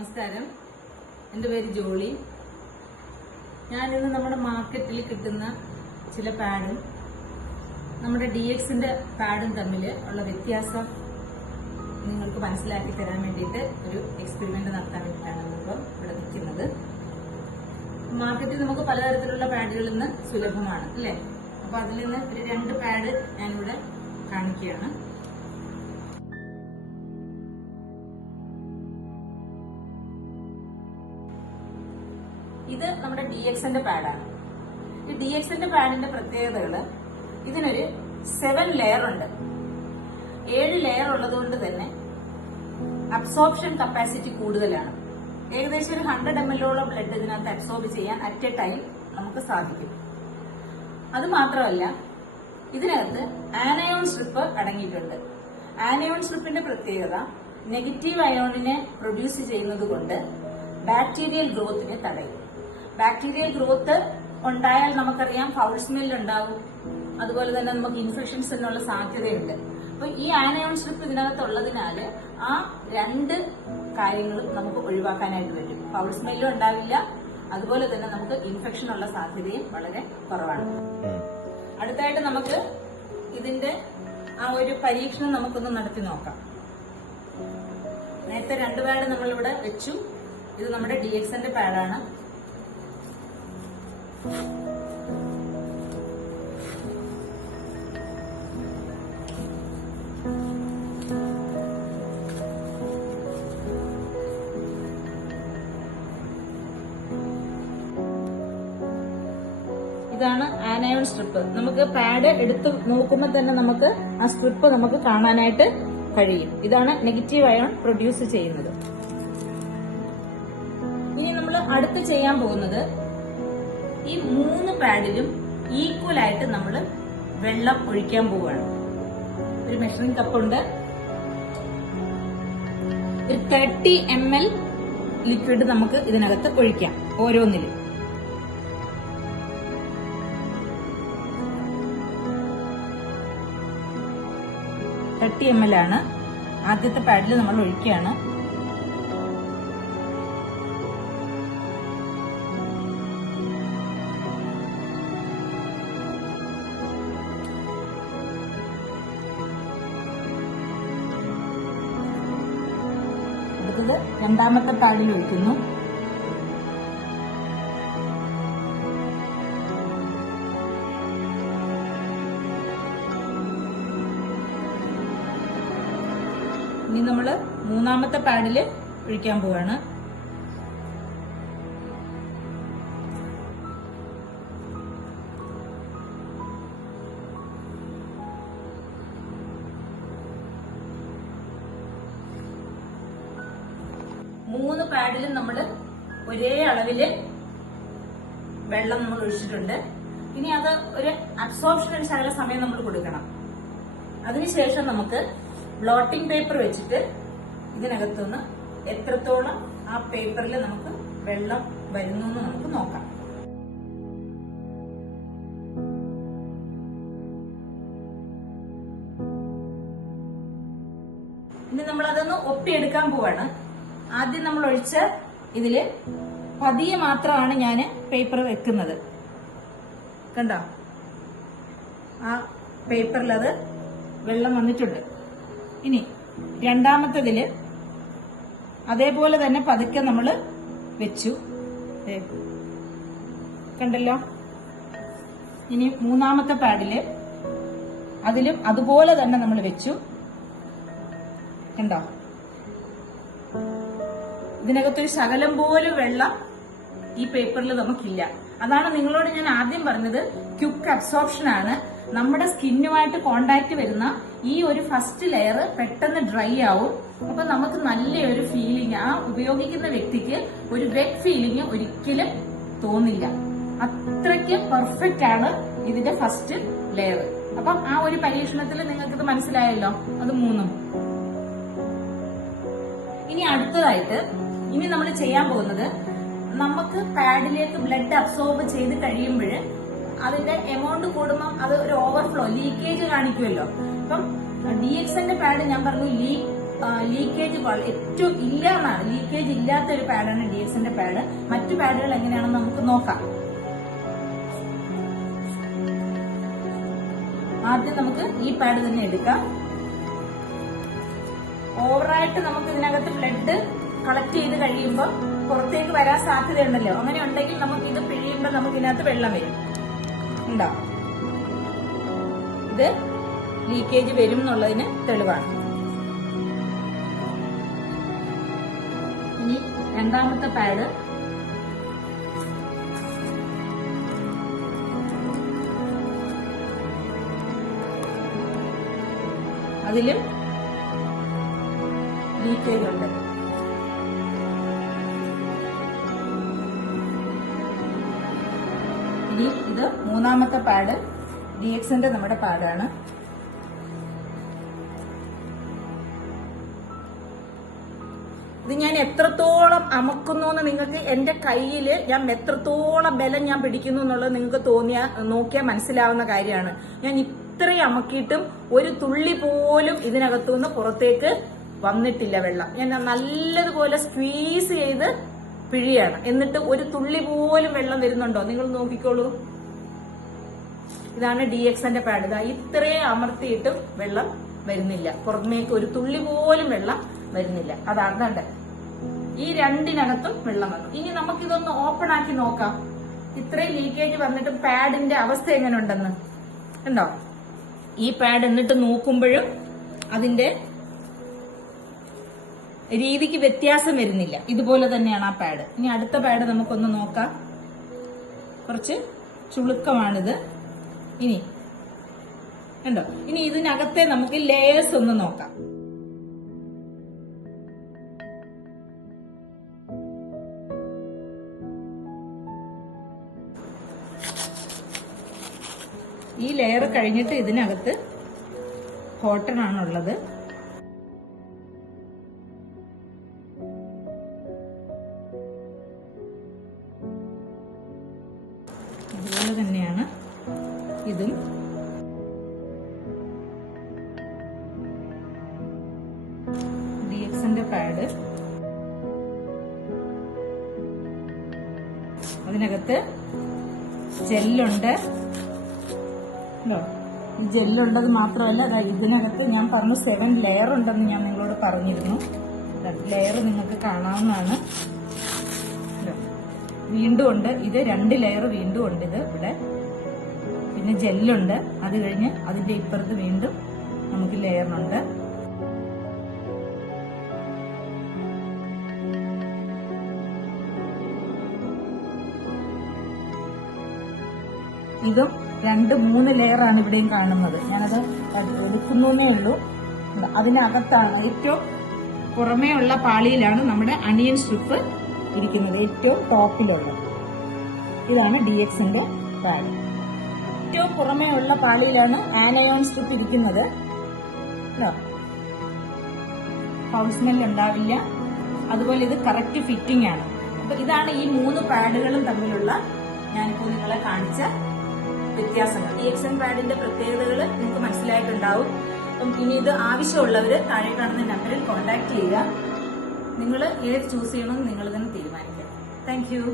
നമസ്കാരം, എൻ്റെ പേര് ജോളി. ഞാനിന്ന് നമ്മുടെ മാർക്കറ്റിൽ കിട്ടുന്ന ചില പാഡും നമ്മുടെ DXന്റെ പാഡും തമ്മിൽ ഉള്ള വ്യത്യാസം നിങ്ങൾക്ക് മനസ്സിലാക്കി തരാൻ വേണ്ടിയിട്ട് ഒരു എക്സ്പെരിമെന്റ് നടത്താൻ വേണ്ടിയിട്ടാണ് നമ്മളിപ്പോൾ ഇവിടെ നിൽക്കുന്നത്. മാർക്കറ്റിൽ നമുക്ക് പലതരത്തിലുള്ള പാഡുകൾ ഇന്ന് സുലഭമാണ് അല്ലേ? അപ്പൊ അതിൽ നിന്ന് ഒരു 2 പാഡ് ഞാനിവിടെ കാണിക്കുകയാണ്. ഇത് നമ്മുടെ DXന്റെ പാഡാണ്. ഈ DXന്റെ പാഡിന്റെ പ്രത്യേകതകള്, ഇതിനൊരു 7 ലെയർ ഉണ്ട്. 7 ലെയർ ഉള്ളതുകൊണ്ട് തന്നെ അബ്സോർപ്ഷൻ കപ്പാസിറ്റി കൂടുതലാണ്. ഏകദേശം ഒരു 100 ml ബ്ലഡ് ഇതിനകത്ത് അബ്സോർബ് ചെയ്യാൻ അറ്റ് എ ടൈം നമുക്ക് സാധിക്കും. അത് മാത്രമല്ല, ഇതിനകത്ത് ആനയോൺ സ്ട്രിപ്പ് അടങ്ങിയിട്ടുണ്ട്. ആനയോൺ സ്ട്രിപ്പിന്റെ പ്രത്യേകത നെഗറ്റീവ് അയോണിനെ പ്രൊഡ്യൂസ് ചെയ്യുന്നത് കൊണ്ട് ബാക്ടീരിയൽ ഗ്രോത്തിനെ തടയും. ബാക്ടീരിയൽ ഗ്രോത്ത് ഉണ്ടായാൽ നമുക്കറിയാം ഫൗൾ സ്മെൽ ഉണ്ടാവും, അതുപോലെ തന്നെ നമുക്ക് ഇൻഫെക്ഷൻസിനുള്ള സാധ്യതയുണ്ട്. അപ്പൊ ഈ ആനയോൺ സ്ട്രിപ്പ് ഇതിനകത്ത് ഉള്ളതിനാല് ആ 2 കാര്യങ്ങളും നമുക്ക് ഒഴിവാക്കാനായിട്ട് പറ്റും. ഫൗൾ സ്മെല്ലും ഉണ്ടാവില്ല, അതുപോലെ തന്നെ നമുക്ക് ഇൻഫെക്ഷൻ ഉള്ള സാധ്യതയും വളരെ കുറവാണ്. അടുത്തായിട്ട് നമുക്ക് ഇതിന്റെ ആ ഒരു പരീക്ഷണം നമുക്കൊന്ന് നടത്തി നോക്കാം. നേരത്തെ 2 പാഡ് നമ്മളിവിടെ വെച്ചു. ഇത് നമ്മുടെ DXന്റെ പാഡാണ്. ഇതാണ് ആനയോൺ സ്ട്രിപ്പ്. നമുക്ക് പാഡ് എടുത്ത് നോക്കുമ്പോൾ തന്നെ നമുക്ക് ആ സ്ട്രിപ്പ് നമുക്ക് കാണാനായിട്ട് കഴിയും. ഇതാണ് നെഗറ്റീവ് അയോൺ പ്രൊഡ്യൂസ് ചെയ്യുന്നത്. ഇനി നമ്മൾ അടുത്ത് ചെയ്യാൻ പോകുന്നത്, ഈ 3 പാഡിലും ഈക്വൽ ആയിട്ട് നമ്മൾ വെള്ളം ഒഴിക്കാൻ പോവുകയാണ്. ഒരു മെഷറിംഗ് കപ്പുണ്ട്. ഒരു 30 ml ലിക്വിഡ് നമുക്ക് ഇതിനകത്ത് ഒഴിക്കാം ഓരോന്നിലും. ml ആണ് ആദ്യത്തെ പാഡിൽ നമ്മൾ ഒഴിക്കുകയാണ്. അടുത്തത് 2ാമത്തെ പാഡിൽ ഒഴിക്കുന്നു. ഇനി നമ്മള് 3ാമത്തെ പാഡില് ഒഴിക്കാൻ പോവാണ്. മൂന്ന് പാഡിലും നമ്മള് ഒരേ അളവില് വെള്ളം നമ്മൾ ഒഴിച്ചിട്ടുണ്ട്. ഇനി അത് ഒരു അബ്സോർപ്ഷൻ ശകല സമയം നമ്മൾ കൊടുക്കണം. അതിനുശേഷം നമുക്ക് ബ്ലോട്ടിംഗ് പേപ്പർ വെച്ചിട്ട് ഇതിനകത്തുനിന്ന് എത്രത്തോളം ആ പേപ്പറിൽ നമുക്ക് വെള്ളം വരുന്നു എന്ന് നമുക്ക് നോക്കാം. ഇനി നമ്മളതൊന്ന് ഒപ്പിയെടുക്കാൻ പോവാണ്. ആദ്യം നമ്മൾ ഒഴിച്ച ഇതില് പതിയെ മാത്രമാണ് ഞാൻ പേപ്പർ വെക്കുന്നത്. കണ്ടോ, ആ പേപ്പറിൽ അത് വെള്ളം വന്നിട്ടുണ്ട്. ഇനി 2ാമത്തേതില് അതേപോലെ തന്നെ പതുക്കെ നമ്മൾ വെച്ചു. കണ്ടല്ലോ. ഇനി 3ാമത്തെ പാഡില് അതിലും അതുപോലെ തന്നെ നമ്മൾ വെച്ചു. കണ്ടോ, ഇതിനകത്തൊരു ശകലം പോലും വെള്ളം ഈ പേപ്പറിൽ നമുക്കില്ല. അതാണ് നിങ്ങളോട് ഞാൻ ആദ്യം പറഞ്ഞത്, ക്വിക്ക് അബ്സോർപ്ഷൻ ആണ്. നമ്മുടെ സ്കിന്നുമായിട്ട് കോണ്ടാക്ട് വരുന്ന ഈ ഒരു ഫസ്റ്റ് ലെയർ പെട്ടെന്ന് ഡ്രൈ ആവും. അപ്പൊ നമുക്ക് നല്ലൊരു ഫീലിംഗ്, ആ ഉപയോഗിക്കുന്ന വ്യക്തിക്ക് ഒരു വെറ്റ് ഫീലിംഗ് ഒരിക്കലും തോന്നില്ല. അത്രയ്ക്ക് പെർഫെക്റ്റ് ആണ് ഇതിന്റെ ഫസ്റ്റ് ലെയർ. അപ്പം ആ ഒരു പരീക്ഷണത്തിൽ നിങ്ങൾക്കിത് മനസ്സിലായല്ലോ. അത് 3. ഇനി അടുത്തതായിട്ട് ഇനി നമ്മൾ ചെയ്യാൻ പോകുന്നത്, നമുക്ക് പാഡിലേക്ക് ബ്ലഡ് അബ്സോർബ് ചെയ്ത് കഴിയുമ്പോൾ അതിന്റെ എമൗണ്ട് കൂടുമ്പോൾ അത് ഒരു ഓവർഫ്ലോ, ലീക്കേജ് കാണിക്കുമല്ലോ. അപ്പം DXന്റെ പാഡ് ഞാൻ പറഞ്ഞു ലീക്കേജ് ഏറ്റവും ഇല്ല എന്നാണ്. ലീക്കേജ് ഇല്ലാത്ത ഒരു പാഡാണ് DXന്റെ പാഡ്. മറ്റു പാഡുകൾ എങ്ങനെയാണെന്ന് നമുക്ക് നോക്കാം. ആദ്യം നമുക്ക് ഈ പാഡ് തന്നെ എടുക്കാം. ഓവറായിട്ട് നമുക്ക് ഇതിനകത്ത് ബ്ലഡ് കളക്ട് ചെയ്ത് കഴിയുമ്പോൾ പുറത്തേക്ക് വരാൻ സാധ്യതയുണ്ടല്ലോ. അങ്ങനെ ഉണ്ടെങ്കിൽ നമുക്ക് ഇത് പിഴിയുമ്പോൾ നമുക്ക് ഇതിനകത്ത് വെള്ളം വരും. ഉണ്ടോ? ഇത് ലീക്കേജ് വരും എന്നുള്ളതിന് തെളിവാണ്. ഇനി രണ്ടാമത്തെ പാഡ് അതിലും ലീക്കേജ് ഉണ്ട്. ഇനി ഇത് മൂന്നാമത്തെ പാഡ് DXന്റെ നമ്മുടെ പാഡാണ്. ഇത് ഞാൻ എത്രത്തോളം അമക്കുന്നു എന്ന് നിങ്ങൾക്ക് എന്റെ കയ്യില് ഞാൻ എത്രത്തോളം ബലം ഞാൻ പിടിക്കുന്നു എന്നുള്ളത് നിങ്ങൾക്ക് നോക്കിയാൽ മനസ്സിലാവുന്ന കാര്യമാണ്. ഞാൻ ഇത്രയും അമക്കിയിട്ടും ഒരു തുള്ളി പോലും ഇതിനകത്തുനിന്ന് പുറത്തേക്ക് വന്നിട്ടില്ല വെള്ളം. ഞാൻ നല്ലതുപോലെ സ്ക്വീസ് ചെയ്ത് പിഴിയാണ്. എന്നിട്ട് ഒരു തുള്ളി പോലും വെള്ളം വരുന്നുണ്ടോ നിങ്ങൾ നോക്കിക്കോളൂ. ഇതാണ് DXന്റെ പാഡ്. ഇതാ ഇത്രയും അമർത്തിയിട്ടും വെള്ളം വരുന്നില്ല, പുറമേക്ക് ഒരു തുള്ളി പോലും വെള്ളം വരുന്നില്ല. അതാണ് ഈ രണ്ടിനകത്തും വെള്ളം വന്നു. ഇനി നമുക്കിതൊന്ന് ഓപ്പൺ ആക്കി നോക്കാം. ഇത്രയും ലീക്കേജ് വന്നിട്ട് പാഡിന്റെ അവസ്ഥ എങ്ങനെ ഉണ്ടെന്ന് ഉണ്ടോ? ഈ പാഡ് എന്നിട്ട് നോക്കുമ്പോഴും അതിന്റെ രീതിക്ക് വ്യത്യാസം വരുന്നില്ല. ഇതുപോലെ തന്നെയാണ് ആ പാഡ്. ഇനി അടുത്ത പാഡ് നമുക്കൊന്ന് നോക്കാം. കുറച്ച് ചുളുക്കമാണിത്. ഇനി ഉണ്ടോ? ഇനി ഇതിനകത്തെ നമുക്ക് ലേയേഴ്സ് ഒന്ന് നോക്കാം. ഈ ലെയർ കഴിഞ്ഞിട്ട് ഇതിനകത്ത് കോട്ടൺ ആണുള്ളത്. അതുപോലെ തന്നെയാണ് ഇതും. DXന്റെ പാഡ് അതിനകത്ത് ജെല്ലുണ്ട്. ജെല്ലുണ്ടത് മാത്രമല്ല, ഇതിനകത്ത് ഞാൻ പറഞ്ഞു 7 ലെയർ ഉണ്ടെന്ന് ഞാൻ നിങ്ങളോട് പറഞ്ഞിരുന്നു. ലെയർ നിങ്ങൾക്ക് കാണാവുന്നതാണ്. വീണ്ടും ഉണ്ട്, ഇത് 2 ലെയർ വീണ്ടും ഉണ്ട്. ഇത് ഇവിടെ പിന്നെ ജെല്ലുണ്ട്. അത് കഴിഞ്ഞ് അതിന്റെ ഇപ്പുറത്ത് വീണ്ടും നമുക്ക് ലെയറുണ്ട്. ഇതും 2-3 ലെയറാണ് ഇവിടെയും കാണുന്നത്. ഞാനത് എടുക്കുന്നേ ഉള്ളൂ. അതിനകത്താണ് ഏറ്റവും പുറമേ ഉള്ള പാളിയിലാണ് നമ്മുടെ അണിയൻ സ്ട്രിപ്പ് ഇരിക്കുന്നത്, ഏറ്റവും ടോപ്പിലുള്ളത്. ഇതാണ് DXന്റെ പാഡ്. ഏറ്റവും പുറമേ ഉള്ള പാളിയിലാണ് ആനയോൺ സ്ട്രിപ്പ് ഇരിക്കുന്നത്. ഫൗൾ സ്മെൽ ഉണ്ടാവില്ല. അതുപോലെ ഇത് കറക്റ്റ് ഫിറ്റിംഗ് ആണ്. അപ്പൊ ഇതാണ് ഈ 3 പാഡുകളും തമ്മിലുള്ള ഞാനിപ്പോൾ നിങ്ങളെ കാണിച്ച വ്യത്യാസങ്ങൾ. DXN പാഡിന്റെ പ്രത്യേകതകൾ നിങ്ങൾക്ക് മനസ്സിലായിട്ടുണ്ടാവും. അപ്പം ഇനി ഇത് ആവശ്യമുള്ളവർ താഴെ കാണുന്ന നമ്പറിൽ കോൺടാക്ട് ചെയ്യുക. നിങ്ങൾ ഏത് ചൂസ് ചെയ്യണമെന്ന് നിങ്ങൾ തന്നെ തീരുമാനിക്കുക. Thank you.